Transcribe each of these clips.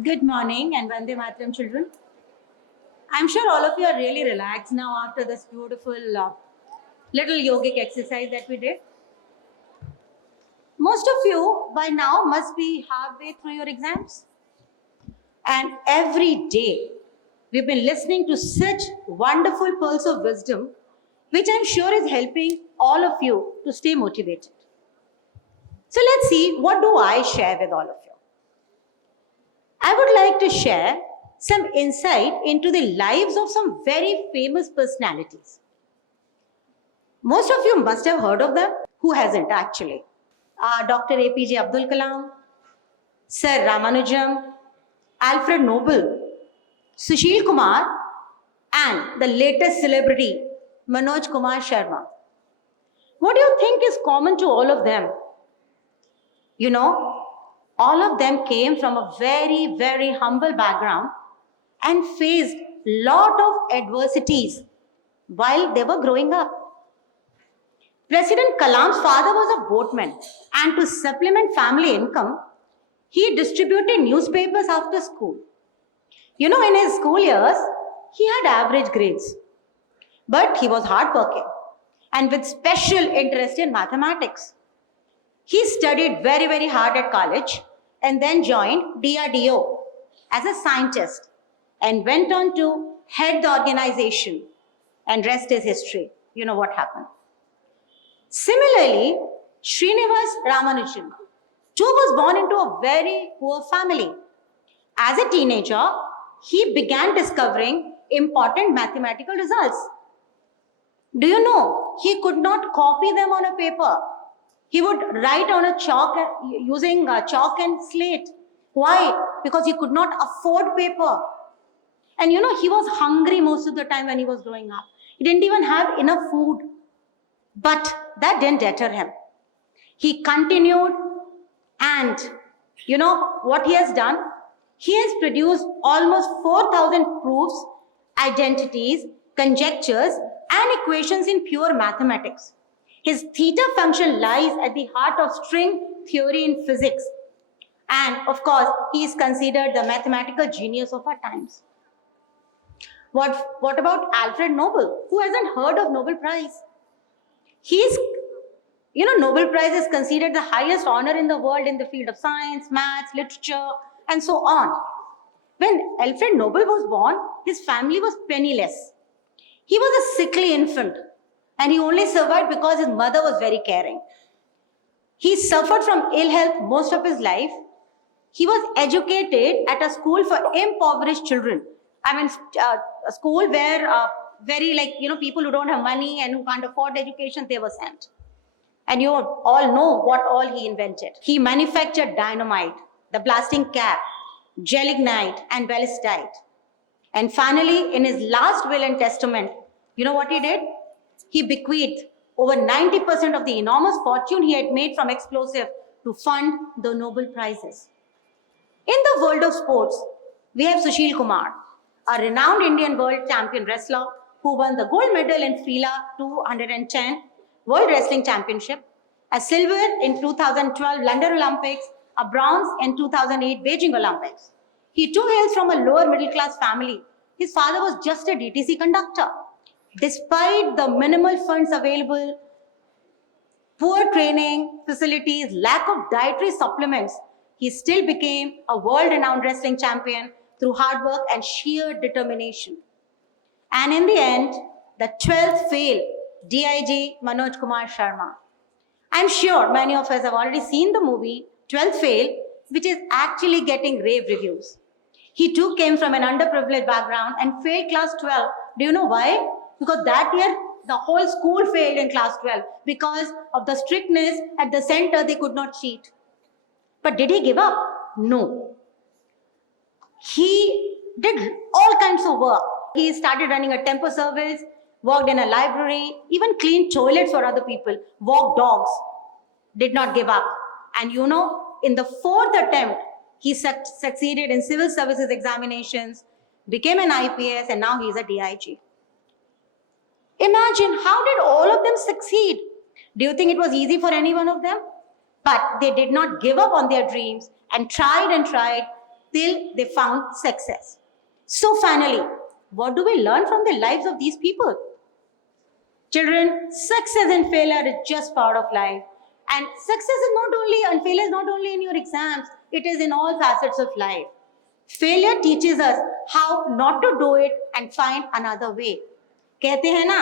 Good morning and Vande Mataram, children. I'm sure all of you are really relaxed now after this beautiful little yogic exercise that we did. Most of you by now must be halfway through your exams. And every day we've been listening to such wonderful pearls of wisdom, which I'm sure is helping all of you to stay motivated. So let's see, what do I share with all of you? I would like to share some insight into the lives of some very famous personalities. Most of you must have heard of them. Who hasn't actually? Dr. APJ Abdul Kalam, Sir Ramanujam, Alfred Nobel, Sushil Kumar, and the latest celebrity, Manoj Kumar Sharma. What do you think is common to all of them? You know, all of them came from a very, very humble background and faced lot of adversities while they were growing up. President Kalam's father was a boatman, and to supplement family income, he distributed newspapers after school. You know, in his school years, he had average grades, but he was hardworking and with special interest in mathematics. He studied very, very hard at college and then joined DRDO as a scientist and went on to head the organization, and rest is history. You know what happened. Similarly, Srinivas Ramanujan too was born into a very poor family. As a teenager, he began discovering important mathematical results. Do you know, he could not copy them on a paper. He would write on a chalk using chalk and slate. Why? Because he could not afford paper. And you know, he was hungry most of the time when he was growing up. He didn't even have enough food. But that didn't deter him. He continued, and you know what he has done? He has produced almost 4,000 proofs, identities, conjectures, and equations in pure mathematics. His theta function lies at the heart of string theory in physics. And of course, he is considered the mathematical genius of our times. What about Alfred Nobel? Who hasn't heard of Nobel Prize? Nobel Prize is considered the highest honor in the world in the field of science, maths, literature, and so on. When Alfred Nobel was born, his family was penniless. He was a sickly infant, and he only survived because his mother was very caring. He suffered from ill health most of his life. He was educated at a school for impoverished children. A school where people who don't have money and who can't afford education, they were sent. And you all know what all he invented. He manufactured dynamite, the blasting cap, gelignite, and ballistite. And finally, in his last will and testament, you know what he did? He bequeathed over 90% of the enormous fortune he had made from explosive to fund the Nobel Prizes. In the world of sports, we have Sushil Kumar, a renowned Indian world champion wrestler who won the gold medal in FILA 210 World Wrestling Championship, a silver in 2012 London Olympics, a bronze in 2008 Beijing Olympics. He too hails from a lower middle class family. His father was just a DTC conductor. Despite the minimal funds available, poor training facilities, lack of dietary supplements, he still became a world-renowned wrestling champion through hard work and sheer determination. And in the end, the 12th fail, DIG Manoj Kumar Sharma. I'm sure many of us have already seen the movie 12th Fail, which is actually getting rave reviews. He too came from an underprivileged background and failed class 12. Do you know why? Because that year, the whole school failed in class 12 because of the strictness at the center, they could not cheat. But did he give up? No. He did all kinds of work. He started running a temple service, worked in a library, even cleaned toilets for other people, walked dogs, did not give up. And you know, in the fourth attempt, he succeeded in civil services examinations, became an IPS, and now he's a DIG. Imagine, how did all of them succeed? Do you think it was easy for any one of them? But they did not give up on their dreams and tried till they found success. So finally, what do we learn from the lives of these people? Children, success and failure is just part of life. And success is not only, and failure is not only in your exams, it is in all facets of life. Failure teaches us how not to do it and find another way. कहते हैं ना,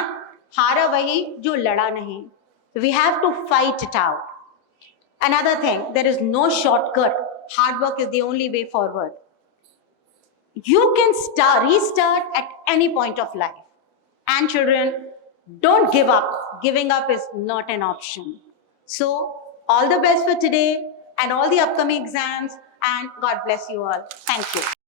हारा वही जो लड़ा नहीं. We have to fight it out. Another thing, there is no shortcut. Hard work is the only way forward. You can restart at any point of life. And children, don't give up. Giving up is not an option. So, all the best for today and all the upcoming exams, and God bless you all. Thank you.